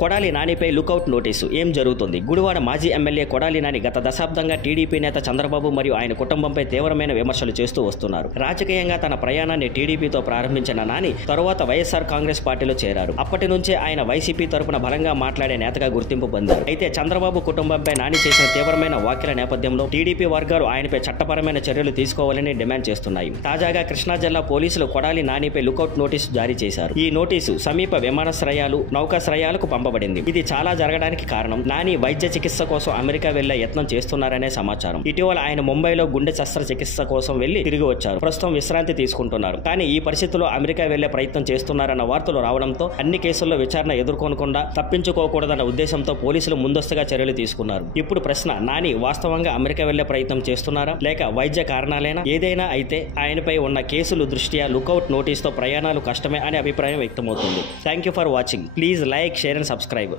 Kodali నానిపై lookout notice. ఏం జరుగుతుంది? గుడివాడ మాజీ ఎమ్మెల్యే కొడాలి నాని గత దశాబ్దంగా టీడీపీ నేత చంద్రబాబు మరియు ఆయన కుటుంబంపై తీవ్రమైన విమర్శలు చేస్తూ వస్తున్నారు. రాజకీయంగా తన ప్రయాణాన్ని టీడీపీతో ప్రారంభించిన నాని తరువాత వైఎస్ఆర్ కాంగ్రెస్ పార్టీలో చేరారు. అప్పటి నుంచే ఆయన వైసీపీ తరపున బలంగా మాట్లాడే నేతగా గుర్తింపు పొందారు. అయితే చంద్రబాబు కుటుంబంపై నాని చేసిన తీవ్రమైన వ్యాఖ్యల నేపథ్యంలో టీడీపీ వర్గాలు ఆయనపై చట్టపరమైన చర్యలు తీసుకోవాలని డిమాండ్ చేస్తున్నాయి. తాజాగా కృష్ణా జిల్లా పోలీసులు కొడాలి నానిపై లుకౌట్ నోటీసు జారీ చేశారు. ఈ నోటీసు సమీప విమానాశ్రయాలు, నౌకాశ్రయాలకు పంపబడింది. ఇది చాలా జరగడానికి కారణం నాని వైద్య చికిత్స కోసం అమెరికా వెళ్లే యత్నం చేస్తున్నారనే సమాచారం. ఇటీవల ఆయన ముంబైలో గుండె శస్త్రచికిత్స కోసం వెళ్లి తిరిగి వచ్చారు. ప్రస్తుతం విశ్రాంతి తీసుకుంటున్నారు. కానీ ఈ పరిస్థితుల్లో అమెరికా వెళ్లే ప్రయత్నం చేస్తున్నారన్న వార్తలు రావడంతో అన్ని కేసుల్లో విచారణ ఎదుర్కొనకుండా తప్పించుకోకూడదన్న ఉద్దేశంతో పోలీసులు ముందస్తుగా చర్యలు తీసుకున్నారు. ఇప్పుడు ప్రశ్న, నాని వాస్తవంగా అమెరికా వెళ్లే ప్రయత్నం చేస్తున్నారా లేక వైద్య కారణాలేనా? ఏదైనా అయితే ఆయనపై ఉన్న కేసులు దృష్ట్యా లుకౌట్ నోటీసుతో ప్రయాణాలు కష్టమే అనే అభిప్రాయం వ్యక్తమవుతుంది. Thank you for watching. Please like, share and subscribe.